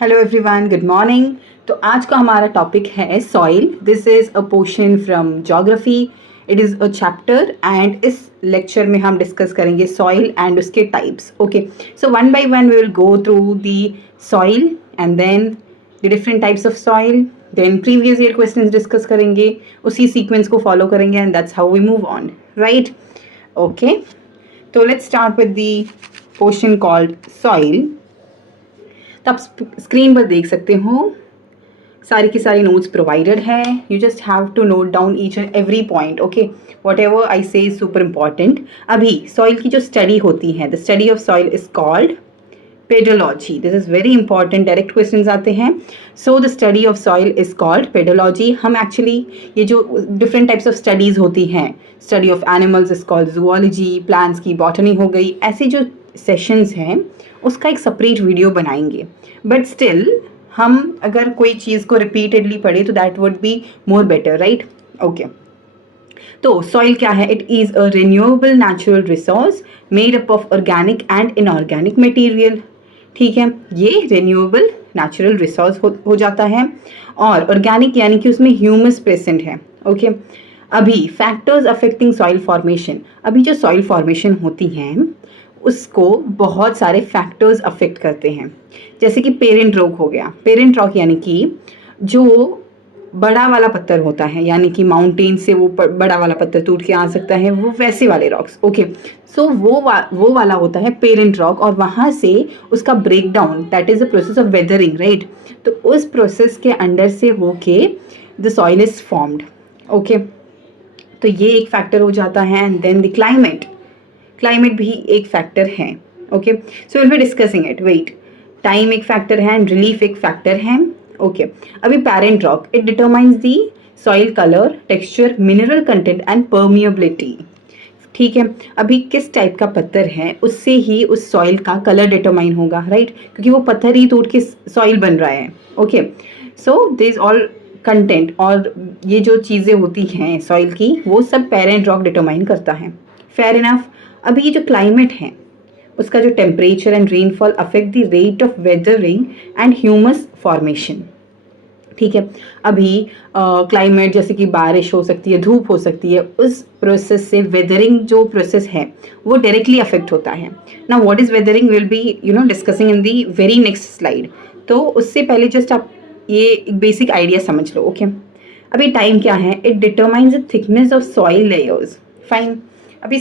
Hello everyone, good morning. तो आज का हमारा टॉपिक है soil. This is a portion from geography. It is a chapter and इस लेक्चर में हम डिस्कस करेंगे सॉइल एंड उसके types. Okay, so one by one we will go through the soil and then the different types of soil, then previous year questions discuss करेंगे, उसी sequence को follow करेंगे and that's how we move on, right? Okay, तो let's start with the portion called soil. तो आप screen पर देख सकते हो सारी की सारी नोट्स प्रोवाइडेड है। You just have to note down each and every point. Okay, whatever I say is super important. अभी सॉइल की जो स्टडी होती है, the study of soil is called pedology. This is very important, direct questions आते हैं। So the study of soil is called pedology. हम actually ये जो डिफरेंट टाइप्स ऑफ स्टडीज होती हैं, study of animals is called zoology, plants की botany हो गई, ऐसे जो सेशंस हैं उसका एक सेपरेट वीडियो बनाएंगे। बट स्टिल हम अगर कोई चीज़ को रिपीटेडली पढ़े तो that would be more better, right? Okay, तो सॉइल क्या है? It is a renewable natural resource made up of organic and inorganic material. ठीक है, ये रिन्यूएबल नेचुरल रिसोर्स हो जाता है और ऑर्गेनिक यानी कि उसमें ह्यूमस प्रेजेंट है। ओके, अभी फैक्टर्स अफेक्टिंग सॉइल फॉर्मेशन। अभी जो सॉइल फॉर्मेशन होती हैं उसको बहुत सारे फैक्टर्स अफेक्ट करते हैं, जैसे कि पेरेंट रॉक हो गया। पेरेंट रॉक यानी कि जो बड़ा वाला पत्थर होता है, यानी कि माउंटेन से वो बड़ा वाला पत्थर टूट के आ सकता है, वो वैसे वाले रॉक्स। ओके, सो वो वाला होता है पेरेंट रॉक और वहाँ से उसका break down, that is the process of weathering, right? तो उस प्रोसेस के अंडर से होके the soil is formed. Okay, तो ये एक फैक्टर हो जाता है। एंड देन द क्लाइमेट भी एक फैक्टर है। Okay, so will be discussing it. Wait, time एक फैक्टर है एंड रिलीफ एक फैक्टर है। ओके, अभी parent rock, it determines the soil colour, texture, mineral content and permeability. ठीक है, अभी किस टाइप का पत्थर है उससे ही उस सॉइल का कलर डिटरमाइन होगा, राइट? क्योंकि वो पत्थर ही टूट के सॉइल बन रहा है। Okay, so this all content और ये जो चीज़ें होती हैं सॉइल की, वो सब पेरेंट रॉक डिटरमाइन करता है। Fair enough. अभी ये जो क्लाइमेट है उसका जो temperature and rainfall affect the rate of weathering and humus formation. ठीक है, अभी क्लाइमेट जैसे कि बारिश हो सकती है, धूप हो सकती है, उस प्रोसेस से वेदरिंग जो प्रोसेस है वो डायरेक्टली अफेक्ट होता है ना। What is weathering will be discussing in the very next slide. तो उससे पहले जस्ट आप ये एक बेसिक आइडिया समझ लो। ओके, अभी टाइम क्या है? It determines the thickness of soil layers. Fine, अभी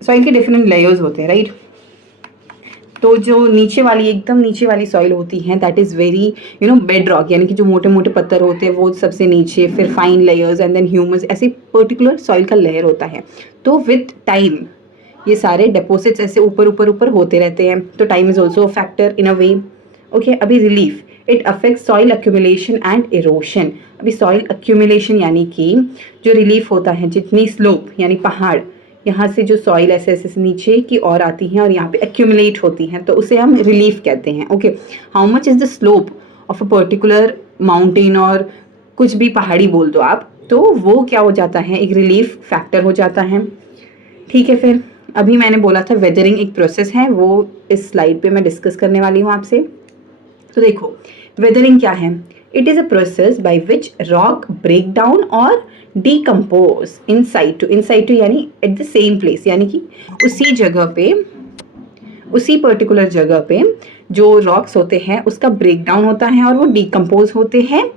सॉइल के डिफरेंट लेयर्स होते हैं, राइट? तो जो नीचे वाली, एकदम नीचे वाली सॉइल होती है, that is very bed rock, यानी कि जो मोटे मोटे पत्थर होते हैं वो सबसे नीचे, फिर fine layers and then humus, ऐसे पर्टिकुलर सॉइल का लेयर होता है। तो विथ टाइम ये सारे डिपॉजिट्स ऐसे ऊपर ऊपर ऊपर होते रहते हैं। तो time is also a factor in a way. Okay, अभी relief, it affect soil accumulation and erosion. अभी सॉइल अक्यूमुलेशन यानी कि जो रिलीफ होता है, जितनी स्लोप यानी पहाड़, यहाँ से जो सॉइल ऐसे ऐसे नीचे की ओर आती हैं और यहाँ पे एक्यूमुलेट होती हैं, तो उसे हम रिलीफ कहते हैं। Okay, how much is the slope of a particular mountain और कुछ भी पहाड़ी बोल दो आप, तो वो क्या हो जाता है? एक रिलीफ फैक्टर हो जाता है। ठीक है, फिर अभी मैंने बोला था वेदरिंग एक प्रोसेस है, वो इस स्लाइड पे मैं डिस्कस करने वाली हूँ आपसे। तो देखो, वेदरिंग क्या है? It is a process by which rock break down और डिकम्पोज इन साइड टू यानी एट द सेम प्लेस, यानी कि उसी जगह पे, उसी पर्टिकुलर जगह पे जो रॉक्स होते हैं उसका ब्रेक डाउन होता है और वो डिकम्पोज होते हैं।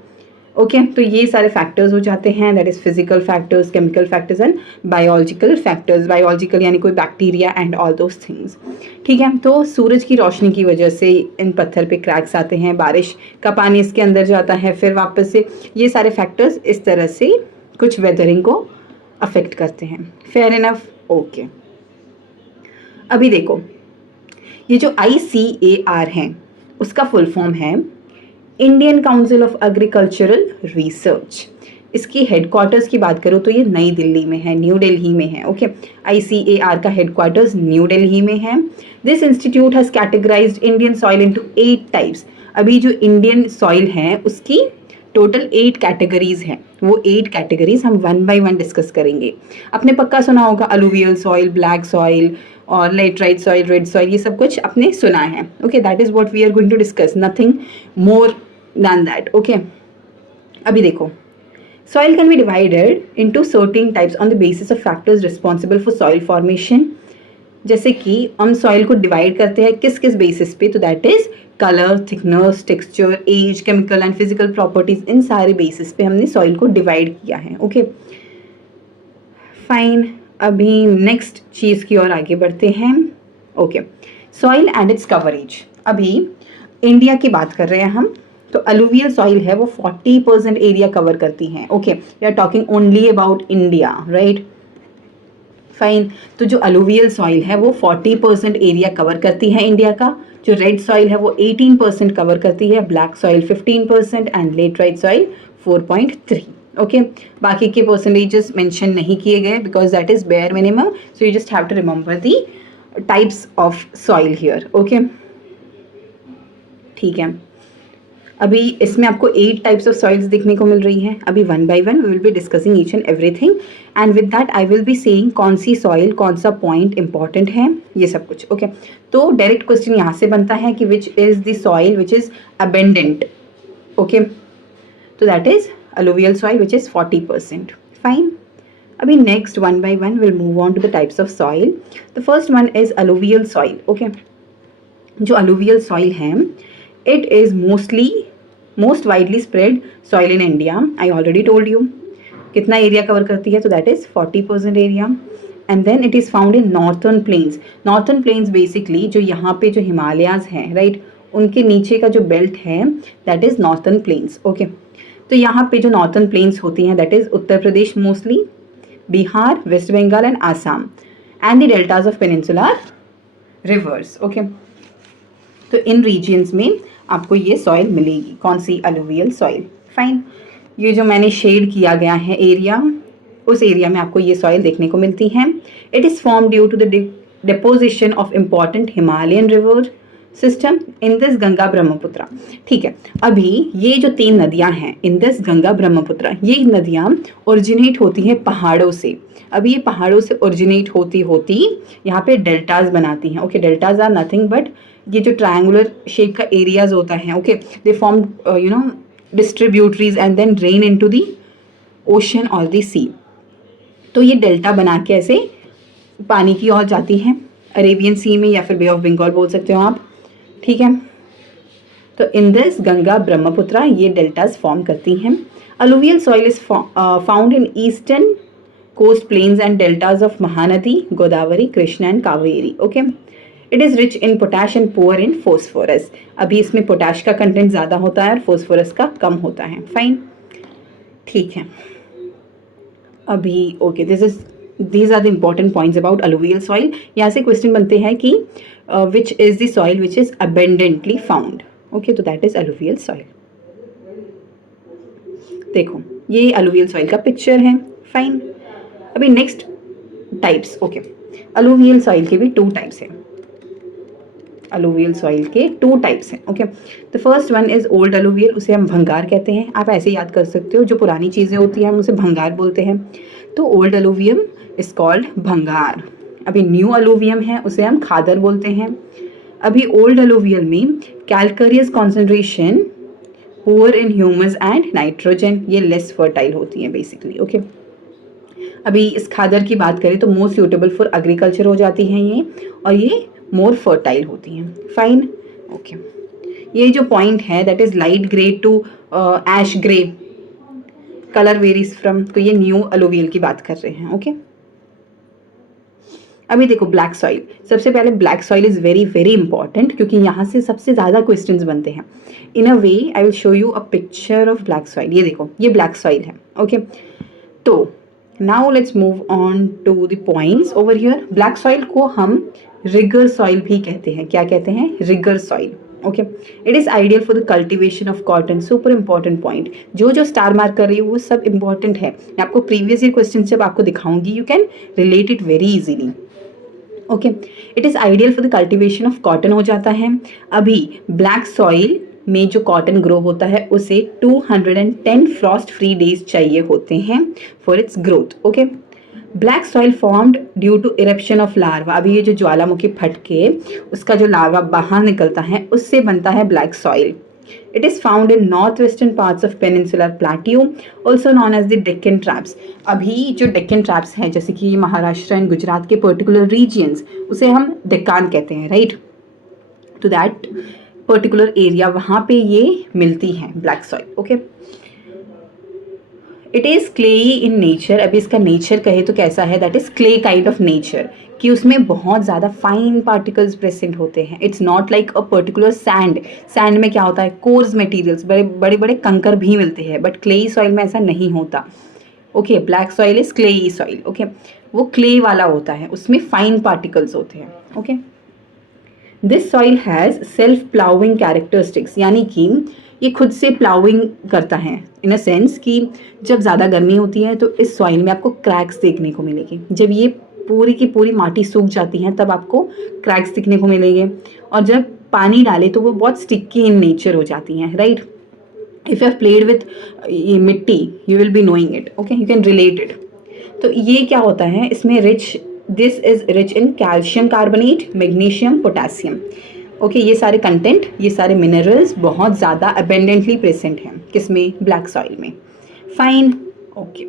ओके, तो ये सारे फैक्टर्स हो जाते हैं, that is physical factors, chemical factors and biological factors. Biological यानी कोई bacteria and all those things. ठीक है, तो सूरज की रोशनी की वजह से इन पत्थर पे क्रैक्स आते हैं, बारिश का पानी इसके अंदर जाता है, फिर वापस से ये सारे फैक्टर्स इस तरह से कुछ वेदरिंग को अफेक्ट करते हैं। Fair enough? ओके, अभी देखो, ये जो ICAR है उसका फुल फॉर्म है Indian council of agricultural research. इसकी हेडक्वार्टर्स की बात करो तो ये नई दिल्ली में है, न्यू दिल्ली में है। ओके, ICAR का हेडक्वार्टर्स न्यू दिल्ली में है। This institute has categorised Indian soil into 8 types. अभी जो इंडियन सॉइल है उसकी टोटल 8 कैटेगरीज हैं। वो 8 कैटेगरीज हम वन बाय वन डिस्कस करेंगे। आपने पक्का सुना होगा अलुवियल सॉइल, ब्लैक सॉइल और लेटराइट सॉइल, रेड सॉइल, ये सब कुछ आपने सुना है. Okay, that is what we are going to discuss, nothing more than that. Okay, अभी देखो, soil can be divided into certain types on the basis of factors responsible for soil formation. जैसे कि हम सॉइल को divide करते हैं किस किस बेसिस पे, तो that is colour, thickness, texture, age, chemical and physical properties. इन सारे बेसिस पे हमने सॉइल को डिवाइड किया है. ओके फाइन, अभी नेक्स्ट चीज़ की ओर आगे बढ़ते हैं. Okay, soil and its coverage. अभी इंडिया की बात कर रहे हैं हम, तो अलुवियल सॉइल है वो 40% एरिया कवर करती हैं. Okay, we are talking only about India, right. Fine, तो जो अलुवियल सॉइल है वो 40% एरिया कवर करती है इंडिया का. जो रेड सॉइल है वो 18% कवर करती है, black soil 15% and laterite soil 4.3. Okay, बाकी के परसेंटेजेस मेंशन नहीं किए गए because that is bare minimum, so you just have to remember the types of soil here. Okay, ठीक है. अभी इसमें आपको 8 टाइप्स ऑफ सॉइल्स देखने को मिल रही हैं. अभी one by one we will be discussing each and everything, and with that I will be saying कौन सी सॉइल, कौन सा पॉइंट इंपॉर्टेंट है, ये सब कुछ. ओके, तो डायरेक्ट क्वेश्चन यहाँ से बनता है कि which is the soil which is abundant. Okay, तो that is alluvial soil which is 40%. Fine. अभी next one by one we'll move on to the types of soil. The first one is alluvial soil. Okay. जो alluvial soil है, it is most widely spread soil in India. I already told you. कितना area cover करती है, तो that is 40% area. And then it is found in northern plains. Northern plains basically जो यहाँ पे जो हिमालयाज हैं, राइट, उनके नीचे का जो बेल्ट है that is northern plains. Okay, तो यहाँ पे जो नॉर्थर्न प्लेन्स होती हैं that is Uttar Pradesh mostly, Bihar, West Bengal and Assam, and the deltas of peninsular rivers. Okay, तो इन रीजन्स में आपको ये सॉइल मिलेगी. कौन सी? Alluvial soil. फाइन, ये जो मैंने शेड किया गया है एरिया, उस एरिया में आपको ये सॉइल देखने को मिलती है. It is form due to the deposition of important Himalayan river system in this Ganga Brahmaputra. ठीक है, अभी ये जो 3 नदियां हैं इन दिस गंगा ब्रह्मपुत्र, ये नदियां ओरिजिनेट होती हैं पहाड़ों से. अभी ये पहाड़ों से ओरिजिनेट होती होती यहाँ पे डेल्टाज बनाती हैं. Okay, deltas are nothing but ये जो ट्रायंगुलर शेप का एरियाज होता है, okay, they form distributaries and then drain into the ocean और दी सी. तो ये डेल्टा बना के ऐसे पानी की ओर जाती हैं, अरेबियन सी में या फिर बे ऑफ बंगाल बोल सकते हो आप. ठीक है, तो इन दिस गंगा ब्रह्मपुत्र ये डेल्टाज फॉर्म करती हैं. Alluvial soil is found in eastern coast plains and deltas of Mahanadi, Godavari, Krishna and Kaveri. Okay, it is rich in potash and poor in phosphorus. अभी इसमें पोटैश का कंटेंट ज़्यादा होता है और फोस्फोरस का कम होता है. फाइन, ठीक है. अभी okay, these are the important points about alluvial soil. यहाँ से क्वेश्चन बनते हैं कि which is the soil which is abundantly found. Okay, तो that is alluvial soil. देखो, ये alluvial soil का पिक्चर है. फाइन, अभी next types. Okay, alluvial soil के भी 2 टाइप्स हैं. अलुवियल सॉइल के 2 टाइप्स हैं. Okay, the first one is old alluvial, उसे हम भंगार कहते हैं. आप ऐसे याद कर सकते हो, जो पुरानी चीज़ें होती हैं हम उसे भंगार बोलते हैं. तो ओल्ड अलुवियम इज कॉल्ड भंगार. अभी न्यू अलुवियम है, उसे हम खादर बोलते हैं. अभी ओल्ड अलुवियल में calcareous concentration poor in humus and nitrogen, ये लेस फर्टाइल होती हैं बेसिकली. ओके, अभी इस खादर की बात करें तो मोस्ट सूटेबल फॉर एग्रीकल्चर हो जाती हैं ये, और ये मोर फर्टाइल होती हैं. फाइन, ओके, ये जो पॉइंट है that is light grey to ash grey, colour varies from, तो ये न्यू अलुवियल की बात कर रहे हैं. ओके, अभी देखो ब्लैक सॉइल. सबसे पहले black soil is very very important क्योंकि यहाँ से सबसे ज़्यादा क्वेश्चंस बनते हैं. In a way I will show you a picture of black soil. ये देखो, ये ब्लैक सॉइल है. ओके, तो now let's move on to the points over here. Black soil को हम रिगर सॉइल भी कहते हैं. क्या कहते हैं? Regur soil. Okay, it is ideal for the cultivation of cotton. Super important point. जो जो स्टार मार्क कर रही है वो सब इंपॉर्टेंट है. मैं आपको प्रीवियस ईयर क्वेश्चन जब आपको दिखाऊंगी, you can relate it very easily. Okay, it is ideal for the cultivation of cotton हो जाता है. अभी ब्लैक सॉइल में जो कॉटन ग्रो होता है उसे 210 फ्रॉस्ट फ्री डेज चाहिए होते हैं for its growth. Okay, black soil formed due to eruption of larva. अभी ये जो ज्वालामुखी फट के उसका जो लार्वा बाहर निकलता है उससे बनता है black soil. It is found in northwestern parts of peninsular plateau, also known as the Deccan Traps. अभी जो डेक्कन ट्रैप्स हैं जैसे कि महाराष्ट्र एंड गुजरात के पर्टिकुलर रीजियंस उसे हम डेक्कान कहते हैं, राइट। तो दैट पर्टिकुलर एरिया वहाँ पे ये मिलती हैं black soil, okay. It is clayey in nature. अभी इसका नेचर कहे तो कैसा है, that is clay kind of nature, कि उसमें बहुत ज़्यादा फाइन पार्टिकल्स प्रेजेंट होते हैं। It's not like a particular sand. Sand में क्या होता है, कोर्स मटेरियल्स, बड़े बड़े कंकर भी मिलते हैं, बट क्लेई सॉइल में ऐसा नहीं होता, okay. Black soil is clayey soil, okay. वो क्ले वाला होता है, उसमें फाइन पार्टिकल्स होते हैं, okay. This soil has self ploughing characteristics, यानी कि ये खुद से प्लाउइंग करता है इन अ सेंस कि जब ज़्यादा गर्मी होती है तो इस सॉइल में आपको क्रैक्स देखने को मिलेगी। जब ये पूरी की पूरी माटी सूख जाती है तब आपको क्रैक्स दिखने को मिलेंगे, और जब पानी डाले तो वो बहुत स्टिकी इन नेचर हो जाती हैं, right. If you have played with मिट्टी you will be knowing it, okay, you can relate it. तो ये क्या होता है, इसमें this is rich in calcium carbonate, magnesium, potassium, okay. ये सारे कंटेंट, ये सारे मिनरल्स बहुत ज़्यादा अबेंडेंटली प्रेजेंट हैं किसमें, ब्लैक सॉइल में, फाइन, ओके।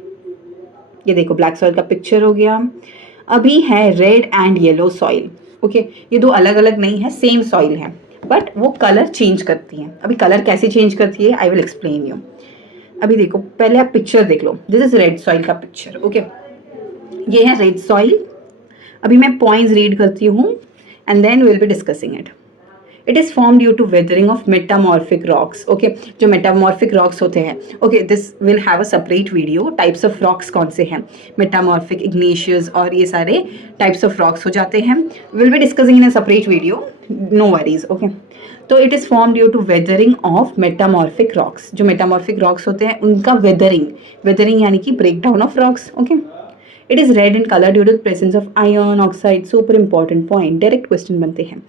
ये देखो ब्लैक सॉइल का पिक्चर हो गया। अभी है red and yellow soil, okay. ये दो अलग अलग नहीं है, सेम सॉइल है, बट वो कलर चेंज करती हैं। अभी कलर कैसे चेंज करती है आई विल एक्सप्लेन यू। अभी देखो, पहले आप पिक्चर देख लो, दिस इज रेड सॉइल का पिक्चर, ओके। ये है रेड सॉइल। अभी मैं पॉइंट्स रीड करती हूँ and then will be discussing it. It is form due to weathering of metamorphic rocks, okay. जो मेटामॉर्फिक रॉक्स होते हैं, okay, this will have a separate video. Types of rocks कौन से हैं, मेटामॉर्फिक, इग्नेशियस और ये सारे टाइप्स ऑफ रॉक्स हो जाते हैं। Will be discussing in a separate video, no worries, okay. तो it is form due to weathering of metamorphic rocks. जो मेटामॉर्फिक रॉक्स होते हैं उनका वेदरिंग यानी कि break down of rocks, okay. It is red in colour due to presence of iron oxide. Super important point, direct question बनते हैं।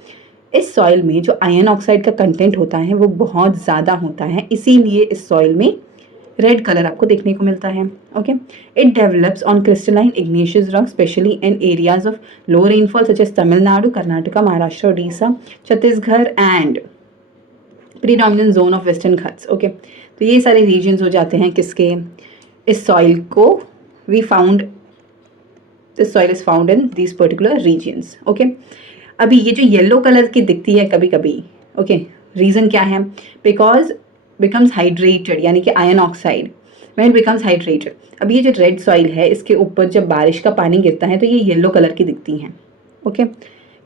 इस soil में जो आयरन ऑक्साइड का कंटेंट होता है वो बहुत ज़्यादा होता है, इसीलिए इस सॉइल में रेड कलर आपको देखने को मिलता है, okay. It develops on crystalline Ignatius rock, specially in areas of low rainfall such as Tamil Nadu, Karnataka, Maharashtra, Orissa, Chhattisgarh and predominant zone of western Ghats, okay. तो ये सारे रीजन्स हो जाते हैं किसके, इस सॉइल को we found, this soil is found in this particular regions, okay. अभी ये जो येलो कलर की दिखती है कभी कभी, ओके, रीज़न क्या है, बिकॉज बिकम्स हाइड्रेटेड, यानी कि iron oxide when it becomes hydrated. अभी ये जो रेड सॉइल है इसके ऊपर जब बारिश का पानी गिरता है तो ये येलो कलर की दिखती हैं, ओके।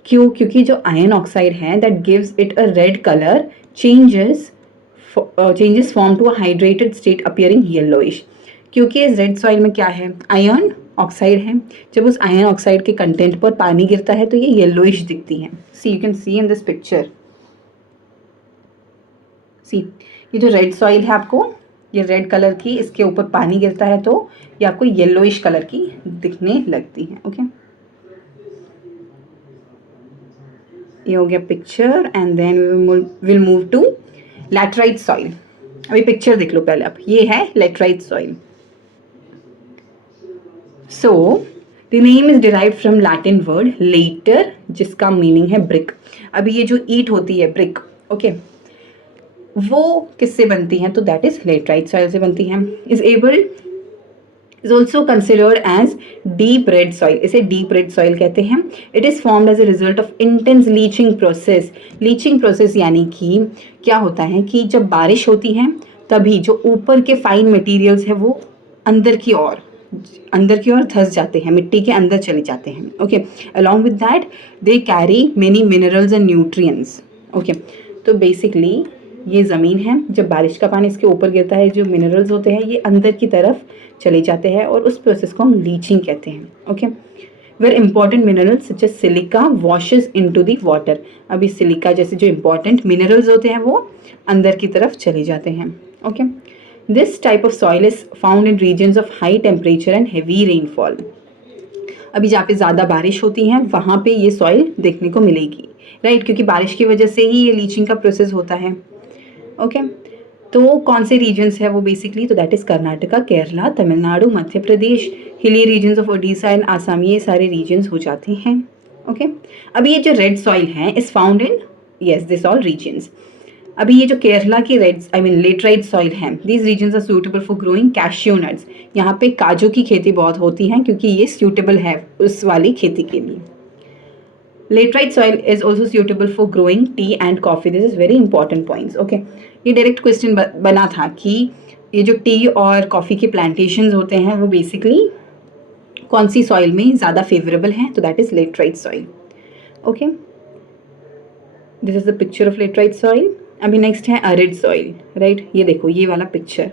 क्यों, क्योंकि जो आयरन ऑक्साइड है that gives it a red colour, changes form to a hydrated state appearing yellowish. क्योंकि इस रेड सॉइल में क्या है, आयरन ऑक्साइड है। जब उस आयरन ऑक्साइड के कंटेंट पर पानी गिरता है तो ये येलोइश दिखती हैं। See, you can see in this picture, see ये जो रेड सॉइल है आपको, ये रेड कलर की, इसके ऊपर पानी गिरता है तो ये आपको येलोइश कलर की दिखने लगती है, ओके। ये हो गया picture and then will move to laterite soil. अभी पिक्चर देख लो पहले आप, ये है laterite soil. So the name is derived from Latin word later, जिसका मीनिंग है ब्रिक। अभी ये जो ईट होती है ब्रिक, ओके, वो किससे बनती हैं, तो दैट इज लेटराइट सॉइल से बनती हैं। Is also considered as deep red soil, इसे डीप रेड सॉइल कहते हैं। It is formed as a result of intense leaching process. Leaching process यानी कि क्या होता है कि जब बारिश होती है तभी जो ऊपर के फाइन मटेरियल्स है वो अंदर की ओर धंस जाते हैं, मिट्टी के अंदर चले जाते हैं, okay. Along with that they carry many minerals and nutrients, okay. तो बेसिकली ये ज़मीन है, जब बारिश का पानी इसके ऊपर गिरता है जो मिनरल्स होते हैं ये अंदर की तरफ चले जाते हैं और उस प्रोसेस को हम लीचिंग कहते हैं, okay. Where important minerals such as silica washes into the water. अभी सिलिका जैसे जो इंपॉर्टेंट मिनरल्स होते हैं वो अंदर की तरफ चले जाते हैं, okay. This type of soil is found in regions of high temperature and heavy rainfall. अभी जहाँ पे ज़्यादा बारिश होती है वहाँ पे ये सॉइल देखने को मिलेगी, राइट, क्योंकि बारिश की वजह से ही ये लीचिंग का प्रोसेस होता है, ओके। तो कौन से रीजन्स है वो बेसिकली, तो दैट इज़ कर्नाटका, केरला, तमिलनाडु, मध्य प्रदेश, हिली regions of Odisha and Assam, ये सारे रीजन्स हो जाते हैं। ओके अभी ये जो रेड सॉइल है is found in yes this all regions. अभी ये जो केरला की रेड लेटराइट सॉइल है, these regions are suitable for growing cashew nuts. यहाँ पे काजू की खेती बहुत होती है क्योंकि ये सूटेबल है उस वाली खेती के लिए। Laterite soil is also suitable for growing T and coffee. This is very important points. Okay ये डायरेक्ट क्वेश्चन बना था कि ये जो टी और कॉफ़ी के प्लांटेशंस होते हैं वो बेसिकली कौन सी सॉइल में ज़्यादा फेवरेबल हैं, तो that is laterite soil. Okay this is the picture of laterite soil. अभी नेक्स्ट है अरिड सॉइल, राइट। ये देखो ये वाला पिक्चर,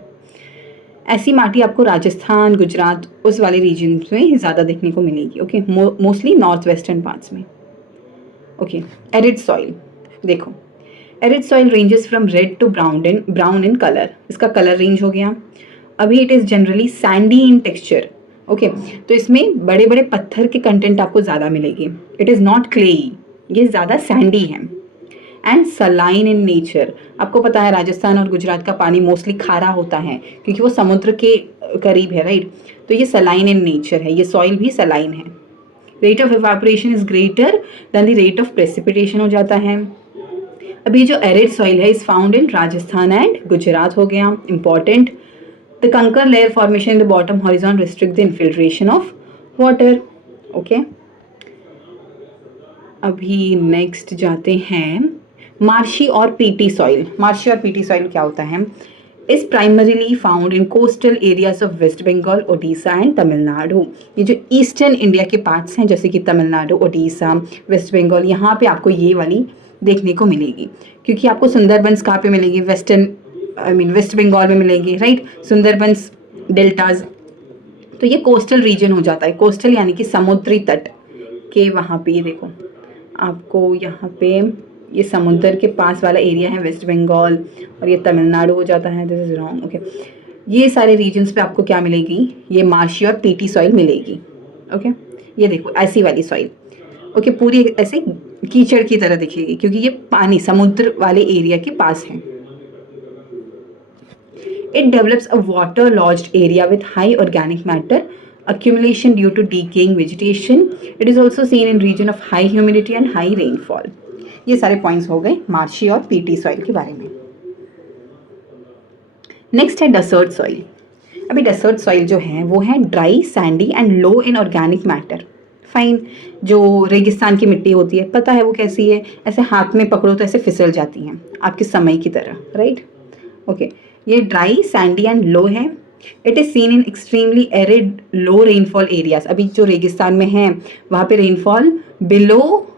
ऐसी माटी आपको राजस्थान, गुजरात उस वाले रीजन में ज़्यादा देखने को मिलेगी। Okay mostly north western parts में। ओके एरिड सॉइल देखो, arid soil ranges from red to brown in colour. इसका कलर रेंज हो गया। अभी it is generally sandy in texture. Okay तो इसमें बड़े बड़े पत्थर के कंटेंट आपको ज़्यादा मिलेगी। इट इज़ नॉट क्लेई, ये ज़्यादा सैंडी है। एंड सलाइन इन नेचर, आपको पता है राजस्थान और गुजरात का पानी मोस्टली खारा होता है क्योंकि वो समुद्र के करीब है, राइट। तो ये सलाइन इन नेचर है, ये सॉइल भी सलाइन है। Rate of evaporation is greater than the rate of precipitation हो जाता है। अभी जो एरिड सॉइल है is found in Rajasthan and Gujarat हो गया। Important, the kankar layer formation in the bottom horizon restrict the infiltration of water. Okay अभी नेक्स्ट जाते हैं मार्शी और पीटी सॉइल। मार्शी और पीटी सॉइल क्या होता है, is primarily found in coastal areas of West Bengal, Odisha and Tamil Nadu. ये जो ईस्टर्न इंडिया के पार्ट्स हैं जैसे कि तमिलनाडु, ओडिशा, वेस्ट बंगाल, यहाँ पे आपको ये वाली देखने को मिलेगी। क्योंकि आपको सुंदरबंस कहाँ पे मिलेगी, वेस्ट बंगाल में मिलेगी, राइट। सुंदरबंस डेल्टाज, तो ये कोस्टल रीजन हो जाता है। कोस्टल यानी कि समुद्री तट के वहाँ पे, ये देखो आपको यहाँ पे ये समुद्र के पास वाला एरिया है वेस्ट बंगाल, और ये तमिलनाडु हो जाता है। This is wrong. ओके ये सारे रीजन्स पे आपको क्या मिलेगी, ये मार्शी और पीटी सॉइल मिलेगी। ओके ये देखो ऐसी वाली सॉइल, ओके पूरी ऐसे कीचड़ की तरह दिखेगी क्योंकि ये पानी समुद्र वाले एरिया के पास है। It develops a water lodged area with high organic matter accumulation due to decaying vegetation. It is also seen in region of high humidity and high rainfall. ये सारे पॉइंट्स हो गए मार्शी और पीटी सॉइल के बारे में। Next है Dussart soil. अभी डसर्ट सॉइल जो है वो है dry, Sandy and low in organic matter. Fine, जो रेगिस्तान की मिट्टी होती है पता है वो कैसी है, ऐसे हाथ में पकड़ो तो ऐसे फिसल जाती हैं आपके समय की तरह, राइट। ओके ये ड्राई, सैंडी एंड लो है। It is seen in extremely arid low rainfall areas. अभी जो रेगिस्तान में है वहाँ पे रेनफॉल बिलो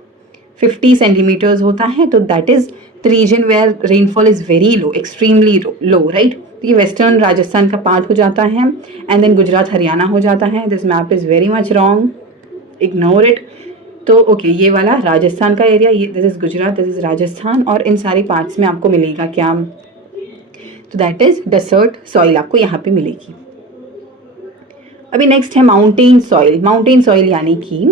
50 सेंटीमीटर्स होता है, तो that is the region where rainfall is very low, extremely low, right. तो ये वेस्टर्न राजस्थान का पार्ट हो जाता है एंड देन गुजरात, हरियाणा हो जाता है। This map is very much wrong, ignore it. तो ओके ये वाला राजस्थान का एरिया, ये this is Gujarat, this is Rajasthan, और इन सारी पार्ट्स में आपको मिलेगा क्या, तो दैट इज डेसर्ट सॉइल आपको यहाँ पे मिलेगी। अभी नेक्स्ट है माउंटेन सॉइल। माउंटेन सॉइल यानी कि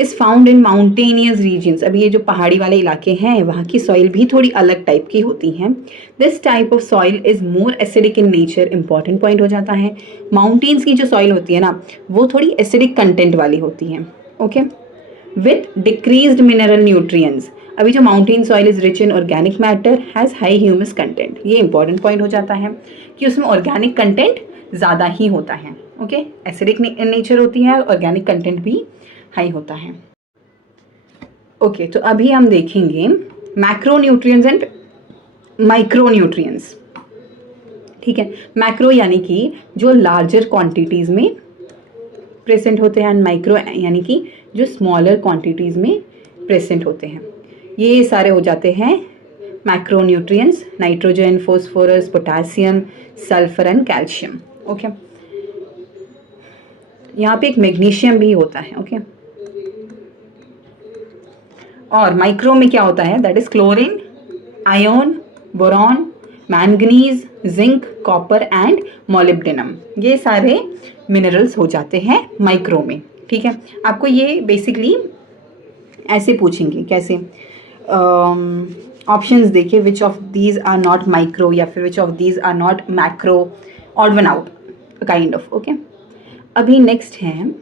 is found in mountainous regions. अभी ये जो पहाड़ी वाले इलाके हैं वहाँ की सॉइल भी थोड़ी अलग टाइप की होती हैं। This type of soil is more acidic in nature. Important point हो जाता है, माउंटेन्स की जो सॉइल होती है ना वो थोड़ी एसिडिक कंटेंट वाली होती है। Okay with decreased mineral nutrients. अभी जो mountain soil is rich in organic matter, has high humus content. ये इंपॉर्टेंट पॉइंट हो जाता है कि उसमें ऑर्गेनिक कंटेंट ज़्यादा ही होता है। ओके एसिडिक नेचर होती है, ऑर्गेनिक कंटेंट भी हाई होता है। ओके तो अभी हम देखेंगे macro nutrients and micro nutrients. ठीक है, मैक्रो यानी कि जो लार्जर क्वांटिटीज़ में प्रेजेंट होते हैं, एंड माइक्रो यानी कि जो स्मॉलर क्वांटिटीज़ में प्रेजेंट होते हैं। ये सारे हो जाते हैं macro nutrients, nitrogen, phosphorus, potassium, sulphur and calcium. Okay यहाँ पे एक मैग्नीशियम भी होता है। ओके और माइक्रो में क्या होता है, that is chlorine, ion, boron, manganese, zinc, copper and molybdenum. ये सारे मिनरल्स हो जाते हैं माइक्रो में। ठीक है, आपको ये बेसिकली ऐसे पूछेंगे, कैसे ऑप्शंस देखिए, which of these are not micro या फिर which of these are not macro, odd one out kind of. Okay, अभी नेक्स्ट है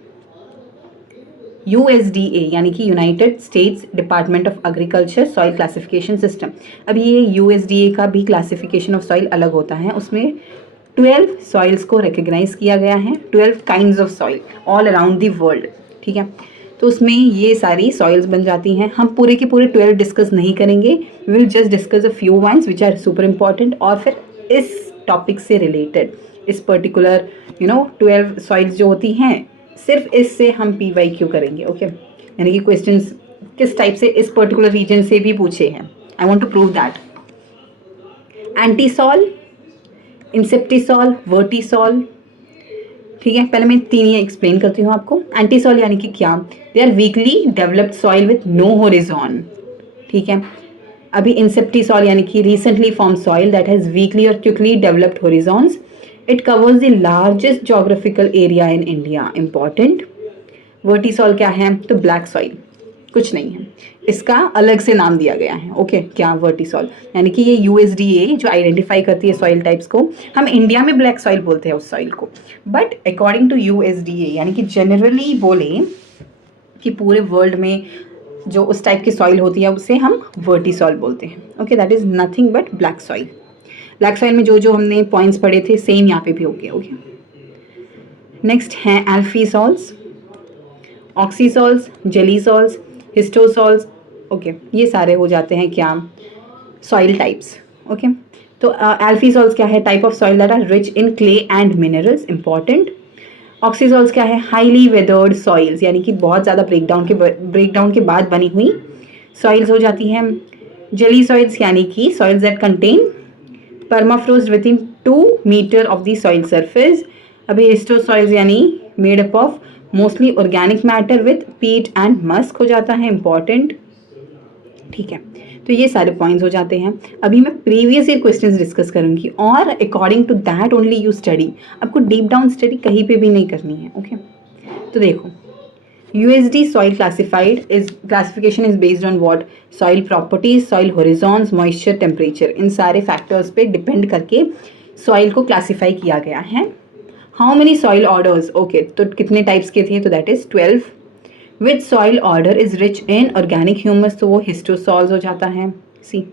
USDA यानी कि United States Department of Agriculture soil classification system. अब ये USDA का भी क्लासिफिकेशन ऑफ सॉइल अलग होता है, उसमें 12 सॉइल्स को रिकग्नाइज किया गया है, 12 kinds of soil all around the world. ठीक है, तो उसमें ये सारी सॉइल्स बन जाती हैं। हम पूरे के पूरे 12 डिस्कस नहीं करेंगे, we will just discuss a few ones which are super important, और फिर इस टॉपिक से रिलेटेड इस पर्टिकुलर 12 सॉइल्स जो होती हैं, सिर्फ इससे हम PYQ करेंगे। ओके, यानी कि क्वेश्चंस किस टाइप से इस पर्टिकुलर रीजन से भी पूछे हैं। I want to prove that. Entisol, inceptisol, vertisol. ठीक है, पहले मैं तीन ये एक्सप्लेन करती हूँ आपको। एंटीसॉल यानी कि क्या, they are weakly developed soil with no horizon. ठीक है, अभी इंसेप्टिसॉल यानी कि recently form soil that has weakly और quickly developed horizons. It covers the largest geographical area in India. Important. Vertisol क्या है, तो ब्लैक सॉइल, कुछ नहीं है, इसका अलग से नाम दिया गया है। ओके, क्या वर्टिसॉल यानी कि ये USDA जो आइडेंटिफाई करती है सॉइल टाइप्स को, हम इंडिया में ब्लैक सॉइल बोलते हैं उस सॉइल को, बट अकॉर्डिंग टू USDA यानी कि जनरली बोले कि पूरे वर्ल्ड में जो उस टाइप की सॉइल होती है उसे हम वर्टिसॉल बोलते हैं। Okay, that is nothing but black soil. Black soil में जो जो हमने पॉइंट्स पढ़े थे सेम यहाँ पे भी हो गया। ओके, नेक्स्ट हैं एल्फीसॉल्स, ऑक्सीसॉल्स, जेलीसॉल्स, हिस्टोसॉल्स। ओके, ये सारे हो जाते हैं क्या, सॉइल टाइप्स। ओके, तो एल्फीसॉल्स क्या है, type of soil that are rich in clay and minerals. Important. Oxisols क्या है, हाईली वेदर्ड सॉइल्स यानी कि बहुत ज़्यादा ब्रेकडाउन के बाद बनी हुई सॉइल्स हो जाती हैं। जेली सॉइल्स यानी कि soils that contain permafrost within 2 metre of the soil surface. अभी हिस्टोसॉइल्स यानी made up of mostly organic matter with peat and musk हो जाता है। इंपॉर्टेंट। ठीक है, तो ये सारे पॉइंट्स हो जाते हैं। अभी मैं प्रीवियस ईयर क्वेश्चंस डिस्कस करूंगी और according to that only you study. आपको डीप डाउन स्टडी कहीं पे भी नहीं करनी है। ओके, तो देखो, USD soil classification is based on what? Soil properties, soil horizons, moisture, temperature। इन सारे फैक्टर्स पे डिपेंड करके सॉइल को क्लासीफाई किया गया है। How many soil orders, okay, तो कितने टाइप्स के थे, तो that is 12। Which soil order is rich in organic humus, तो वो हिस्टोसॉल्स हो जाता है। सी,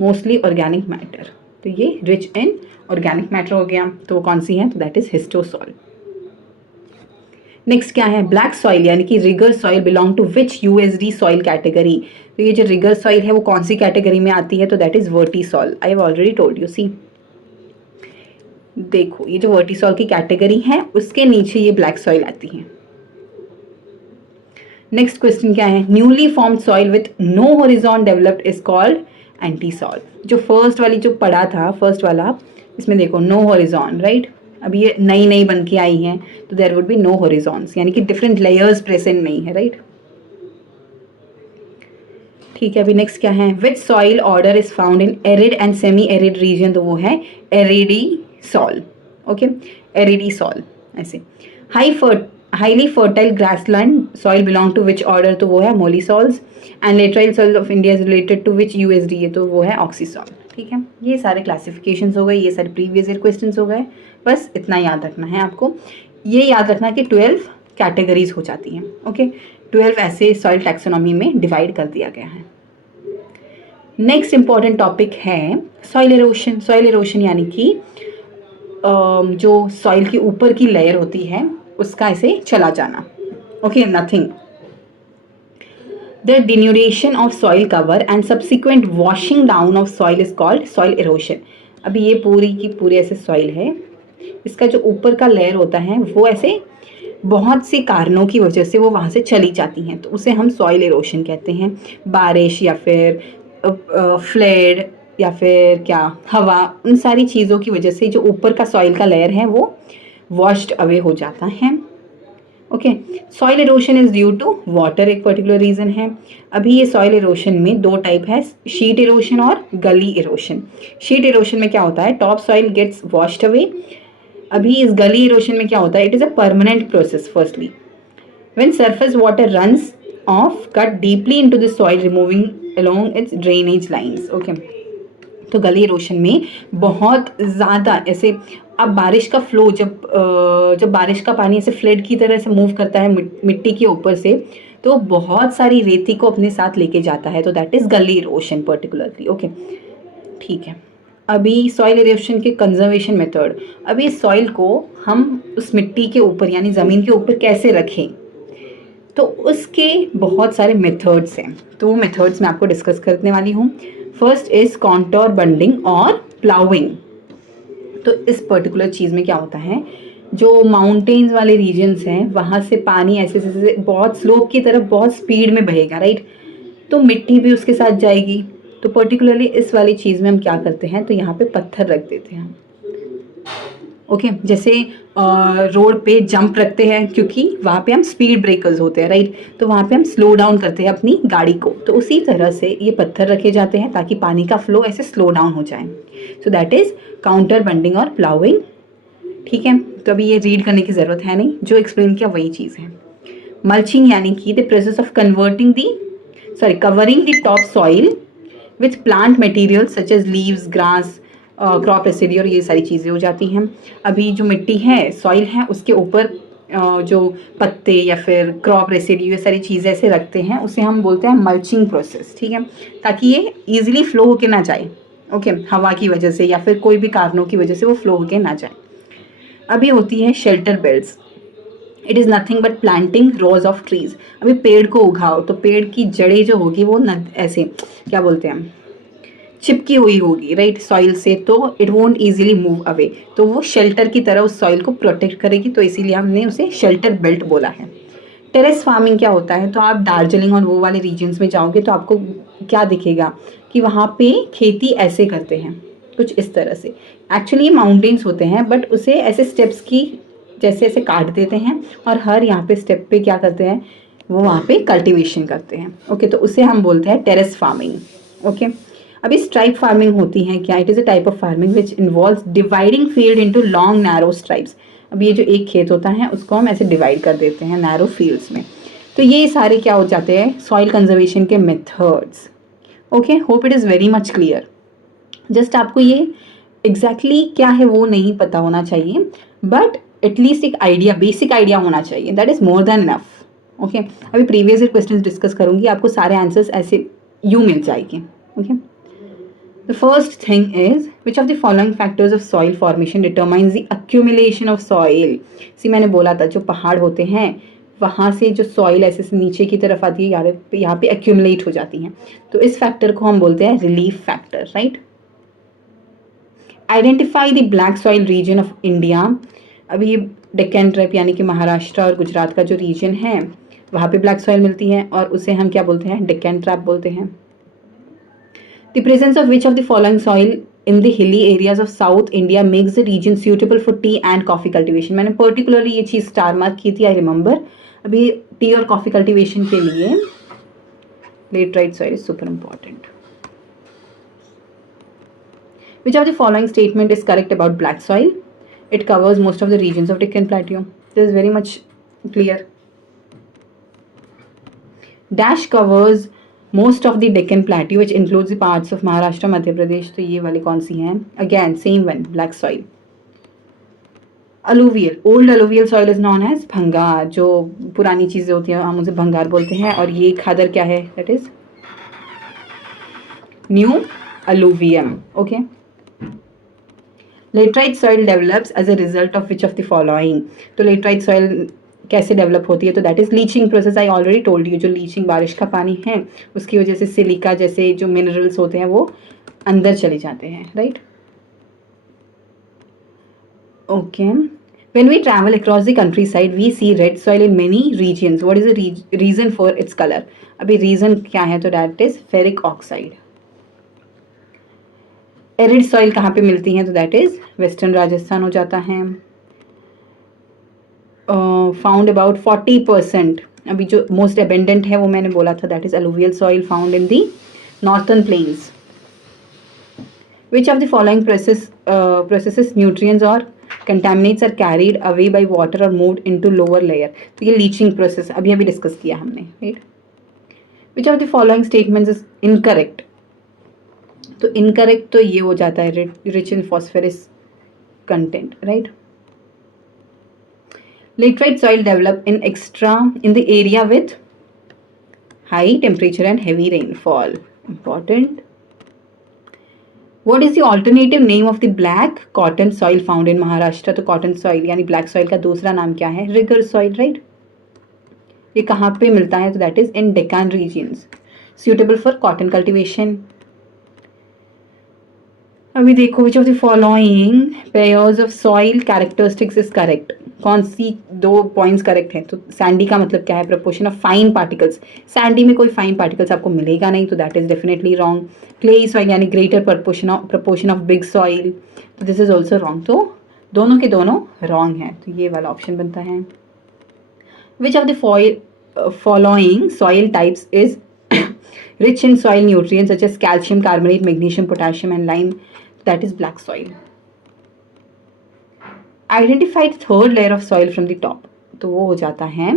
मोस्टली ऑर्गेनिक मैटर, तो ये रिच इन ऑर्गेनिक मैटर हो गया, तो वो कौन सी है, तो दैट इज हिस्टोसॉल। नेक्स्ट क्या है, ब्लैक सॉइल यानी कि regur soil belong to which USD soil category. तो ये जो रिगर सॉइल है वो कौन सी कैटेगरी में आती है, तो that is vertisol. I have already told you. See, देखो, ये जो वर्टिसॉल की कैटेगरी है उसके नीचे ये ब्लैक सॉइल आती है। नेक्स्ट क्वेश्चन क्या है, newly formed soil with no horizon developed is called entisol. जो फर्स्ट वाली जो पढ़ा था, फर्स्ट वाला, इसमें देखो नो होरिजॉन, राइट। अभी ये नई नई बन के आई हैं, तो देयर वुड बी नो होरिजॉन्स यानी कि डिफरेंट लेयर्स प्रेजेंट नहीं है, राइट। ठीक है, अभी नेक्स्ट क्या है, which soil order is found in arid and semi arid region, तो वो है एरिडीसॉल। Okay, aridisol. ऐसे highly fertile grassland soil belong to which order, तो वो है mollisols. And laterite soil of India is related to which USDA, तो वो है ऑक्सीसॉल। ठीक है, ये सारे क्लासिफिकेशंस हो गए, ये सारे प्रीवियस ईयर क्वेश्चंस हो गए। बस इतना याद रखना है आपको। ये याद रखना कि 12 कैटेगरीज हो जाती हैं। ओके, 12 ऐसे सॉइल टैक्सोनॉमी में डिवाइड कर दिया गया है। नेक्स्ट इंपॉर्टेंट टॉपिक है सॉइल इरोशन। सॉइल इरोशन यानी कि जो सॉइल के ऊपर की लेयर होती है उसका ऐसे चला जाना। Okay, nothing. The denudation of soil cover and subsequent washing down of soil is called soil erosion। अभी ये पूरी की पूरी ऐसे सॉइल है, इसका जो ऊपर का लेयर होता है वो ऐसे बहुत सी कारणों की वजह से वो वहाँ से चली जाती हैं, तो उसे हम सॉइल इरोशन कहते हैं। बारिश या फिर फ्लड या फिर क्या, हवा, उन सारी चीज़ों की वजह से जो ऊपर का सॉइल का लेयर है वो वॉश्ड अवे हो जाता है। Okay, soil erosion is due to water, एक पर्टिकुलर रीजन है। अभी ये सॉइल इरोशन में दो टाइप है, शीट इरोशन और गली इरोशन। शीट इरोशन में क्या होता है, top soil gets washed away. अभी इस गली इरोशन में क्या होता है, it is a permanent process. Firstly when surface water runs off cut deeply into the soil removing along its drainage lines. Okay. तो गली इरोशन में बहुत ज़्यादा ऐसे, अब बारिश का फ्लो जब बारिश का पानी ऐसे फ्लड की तरह से मूव करता है मिट्टी के ऊपर से, तो बहुत सारी रेती को अपने साथ लेके जाता है, तो दैट इज़ गली इरोशन पर्टिकुलरली. ओके, ठीक है. अभी सॉइल इरोशन के कंजर्वेशन मेथड. अभी इस सॉइल को हम उस मिट्टी के ऊपर यानी ज़मीन के ऊपर कैसे रखें, तो उसके बहुत सारे मेथड्स हैं. तो वो मेथड्स मैं आपको डिस्कस करने वाली हूँ. फर्स्ट इज कॉन्टोर बंडिंग और प्लाउइंग. तो इस पर्टिकुलर चीज़ में क्या होता है, जो माउंटेन्स वाले रीजन्स हैं वहाँ से पानी ऐसे ऐसे बहुत स्लोप की तरफ बहुत स्पीड में बहेगा, राइट. तो मिट्टी भी उसके साथ जाएगी. तो पर्टिकुलरली इस वाली चीज़ में हम क्या करते हैं, तो यहाँ पे पत्थर रख देते हैं. ओके, जैसे रोड पे जंप रखते हैं क्योंकि वहाँ पे हम स्पीड ब्रेकर्स होते हैं, राइट. तो वहाँ पे हम स्लो डाउन करते हैं अपनी गाड़ी को. तो उसी तरह से ये पत्थर रखे जाते हैं ताकि पानी का फ्लो ऐसे स्लो डाउन हो जाए. सो दैट इज़ काउंटर बंडिंग और प्लाउइंग. ठीक है, तो अभी ये रीड करने की ज़रूरत है नहीं, जो एक्सप्लेन किया वही चीज़ है. मल्चिंग यानी कि the process of covering the top soil with plant material such as leaves, grass, crop residue और ये सारी चीज़ें हो जाती हैं. अभी जो मिट्टी है, सॉइल है, उसके ऊपर जो पत्ते या फिर क्रॉप रेसिड्यू ये सारी चीज़ें ऐसे रखते हैं, उसे हम बोलते हैं मल्चिंग प्रोसेस. ठीक है, ताकि ये ईजिली फ्लो होके ना जाए. ओके, हवा की वजह से या फिर कोई भी कारणों की वजह से वो फ्लो होके ना जाए. अभी होती है shelter belts. It is nothing but planting rose of trees. अभी पेड़ को उगाओ तो पेड़ की जड़ें जो होगी वो ऐसे क्या बोलते हैं, चिपकी हुई होगी, राइट, सॉइल से. तो it won't easily move away. तो वो शेल्टर की तरह उस सॉइल को प्रोटेक्ट करेगी, तो इसीलिए हमने उसे शेल्टर बेल्ट बोला है. टेरेस फार्मिंग क्या होता है, तो आप दार्जिलिंग और वो वाले रीजन्स में जाओगे तो आपको क्या दिखेगा कि वहाँ पे खेती ऐसे करते हैं, कुछ इस तरह से. एक्चुअली माउंटेन्स होते हैं बट उसे ऐसे स्टेप्स की जैसे ऐसे काट देते हैं और हर यहाँ पे स्टेप पे क्या करते हैं, वो वहाँ पे कल्टीवेशन करते हैं. ओके, तो उसे हम बोलते हैं टेरेस फार्मिंग. ओके, अभी स्ट्राइप फार्मिंग होती है क्या, it is a type of farming which involves dividing field into long narrow stripes. अब ये जो एक खेत होता है उसको हम ऐसे डिवाइड कर देते हैं नैरो फील्ड्स में. तो ये सारे क्या हो जाते हैं, सॉइल कंजर्वेशन के methods. Okay, hope it is very much clear. Just आपको ये एग्जैक्टली क्या है वो नहीं पता होना चाहिए, बट एटलीस्ट एक आइडिया, बेसिक आइडिया होना चाहिए. That is more than enough. Okay, अभी प्रीवियस ईयर क्वेश्चंस डिस्कस करूंगी, आपको सारे आंसर्स ऐसे यूँ मिल जाएंगे. Okay, the first thing is which of the following factors of soil formation determines the accumulation of soil. सी मैंने बोला था जो पहाड़ होते हैं वहाँ से जो सॉइल ऐसे से नीचे की तरफ आती है यहाँ पे एक्यूमुलेट हो जाती हैं, तो इस फैक्टर को हम बोलते हैं relief factor, right. Identify the black soil region of India. अभी ये डेक्कन ट्रैप यानी कि महाराष्ट्र और गुजरात का जो रीजन है वहाँ पे ब्लैक सॉइल मिलती है और उसे हम क्या बोलते हैं, डेक्कन ट्रैप बोलते हैं. The presence of which of the following soil in the hilly areas of South India makes the region suitable for tea and coffee cultivation. मैंने particularly ये चीज़ स्टार मार्क की थी, आई रिमेंबर. अभी टी और coffee cultivation के लिए laterite soil is super important. Which of the following statement is correct about black soil? It covers most of the regions of Deccan Plateau. This is very much clear. Dash covers most of the Deccan Plateau, which includes the parts of Maharashtra, Madhya Pradesh. तो ये वाली कौन सी हैं? Again, same one, black soil. Alluvial, old alluvial soil is known as भंगार. जो पुरानी चीज़ें होती हैं हम उसे भंगार बोलते हैं. और ये खादर क्या है? That is new alluvium. Okay. Laterite soil develops as a result of which of the following? तो laterite soil कैसे डेवलप होती है, तो that is leaching process. I already told you, जो लीचिंग बारिश का पानी है उसकी वजह से सिलिका जैसे जो मिनरल्स होते हैं वो अंदर चले जाते हैं, right. Okay, when we travel across the countryside we see red soil in many regions. What is the reason for its colour? अभी रीजन क्या है, तो that is ferric oxide. Arid soil कहाँ पे मिलती हैं, तो दैट इज वेस्टर्न राजस्थान हो जाता है. Found about 40%. अभी जो मोस्ट एबेंडेंट है वो मैंने बोला था, that is alluvial soil found in the northern plains. Which of the following processes nutrients और contaminants are carried away by water और मूव्ड इनटू लोअर लेयर. तो ये लीचिंग प्रोसेस अभी डिस्कस किया हमने, right. Which of the following statements is incorrect? तो incorrect तो ये हो जाता है rich in phosphorus content, right? Laterite soil develop in the area with high temperature and heavy rainfall. Important. What is the alternative name of the black cotton soil found in Maharashtra? तो cotton soil यानी black soil का दूसरा नाम क्या है? Rigger soil, right? ये कहाँ पे मिलता है? तो that is in Deccan regions, suitable for cotton cultivation. अभी देखो विच of the following pairs of soil characteristics is correct? कौन सी दो पॉइंट्स करेक्ट हैं? तो सैंडी का मतलब क्या है? Proportion of fine particles. Sandy में कोई फाइन पार्टिकल्स आपको मिलेगा नहीं, तो that is definitely wrong. Clayey soil यानी greater proportion of big soil, तो दिस इज ऑल्सो रॉन्ग. तो दोनों के दोनों रॉन्ग हैं, तो ये वाला ऑप्शन बनता है. विच of the following soil types is rich in soil nutrients such as calcium carbonate, magnesium, potassium and lime? That is black soil. Identify the third layer of soil from the top. तो वो हो जाता है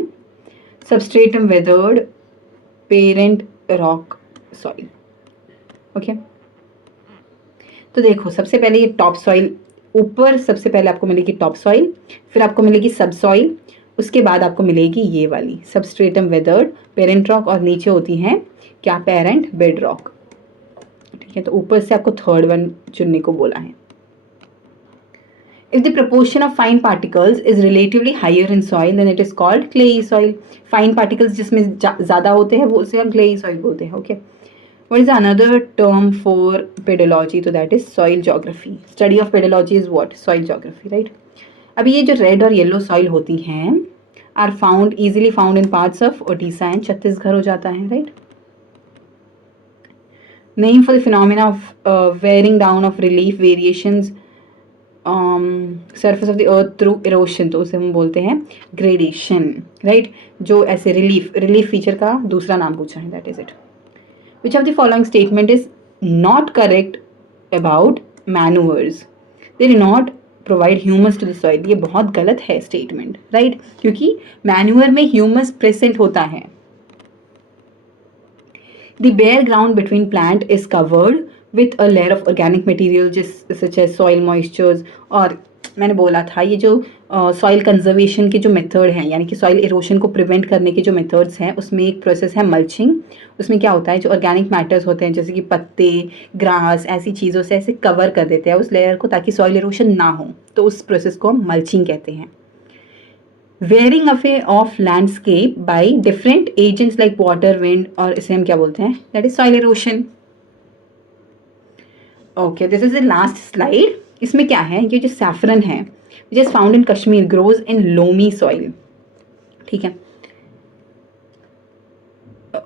substratum weathered parent rock soil. Okay, तो देखो सबसे पहले ये टॉप सॉइल, ऊपर सबसे पहले आपको मिलेगी टॉप सॉइल, फिर आपको मिलेगी सब सॉइल, उसके बाद आपको मिलेगी ये वाली सबस्ट्रेटम वेदर्ड पेरेंट रॉक, और नीचे होती हैं क्या? Parent bed rock. ठीक है, तो ऊपर से आपको थर्ड वन चुनने को बोला है. If the proportion of fine particles is relatively higher in soil then it is called clayey soil. Fine particles जिसमें ज़्यादा होते हैं वो उसे हम क्लेई सॉइल बोलते हैं. Okay, what is another term for pedology? तो that is soil geography. Study of pedology is what? Soil geography, right? अभी ये जो रेड और येलो सॉइल होती हैं are found easily found in parts of Odisha and Chhattisgarh हो जाता है, right? Name for the phenomena of wearing down of relief variations surface of the earth through erosion, तो उसे हम बोलते हैं gradation, right? जो ऐसे relief feature का दूसरा नाम पूछा है, that is it. Which of the following statement is not correct about manures? They do not provide humus to the soil. ये बहुत गलत है statement, right? क्योंकि manure में humus present होता है. The bare ground between plant is covered with a layer of organic material such as soil moistures. और मैंने बोला था ये जो सॉइल कंजर्वेशन के जो मेथड हैं, यानी कि सॉइल इरोशन को प्रिवेंट करने के जो मेथड्स हैं, उसमें एक प्रोसेस है मल्चिंग. उसमें क्या होता है, जो ऑर्गेनिक मैटर्स होते हैं जैसे कि पत्ते, ग्रास, ऐसी चीज़ों से ऐसे कवर कर देते हैं उस लेयर को ताकि सॉइल इरोशन ना हो, तो उस प्रोसेस को हम मल्चिंग कहते हैं. Wearing away of landscape by different agents like water, wind, और इसे हम क्या बोलते हैं? That is soil erosion. Okay, this is the last slide. इसमें क्या है, ये जो सैफरन है which is found in Kashmir grows in loamy soil. ठीक है,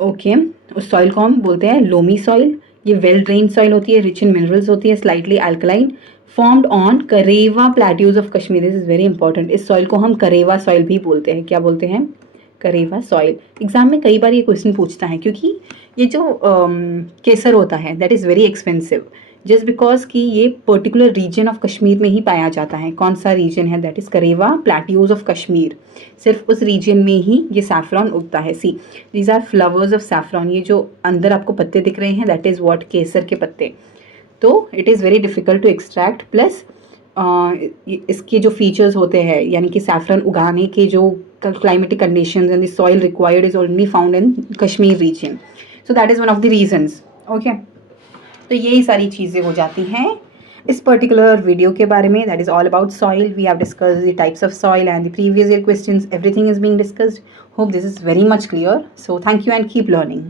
ओके, उस सॉइल को हम बोलते हैं लोमी सॉइल. ये वेल ड्रेन सॉइल होती है, रिच इन मिनरल्स होती है, slightly alkaline, formed on karewa plateaus of Kashmir. This is very important. इस सॉइल को हम करेवा सॉइल भी बोलते हैं. क्या बोलते हैं? करेवा सॉइल. एग्जाम में कई बार ये क्वेश्चन पूछता है क्योंकि ये जो केसर होता है that is very expensive just because कि ये पर्टिकुलर रीजन ऑफ कश्मीर में ही पाया जाता है. कौन सा रीजन है? That is karewa plateaus of Kashmir. सिर्फ उस रीजन में ही ये सैफरॉन उगता है. See, these are flowers of saffron. ये जो अंदर आपको पत्ते दिख रहे हैं दैट इज़ व्हाट? केसर के पत्ते. तो it is very difficult to extract. Plus इसके जो फीचर्स होते हैं यानी कि सैफरन उगाने के जो climatic conditions and the soil required is only found in Kashmir region. So that is one of the reasons. Okay, तो यही सारी चीज़ें हो जाती हैं इस पर्टिकुलर वीडियो के बारे में. That is all about soil. We have discussed the types of soil and the previous year questions. Everything is being discussed. Hope this is very much clear. So thank you and keep learning.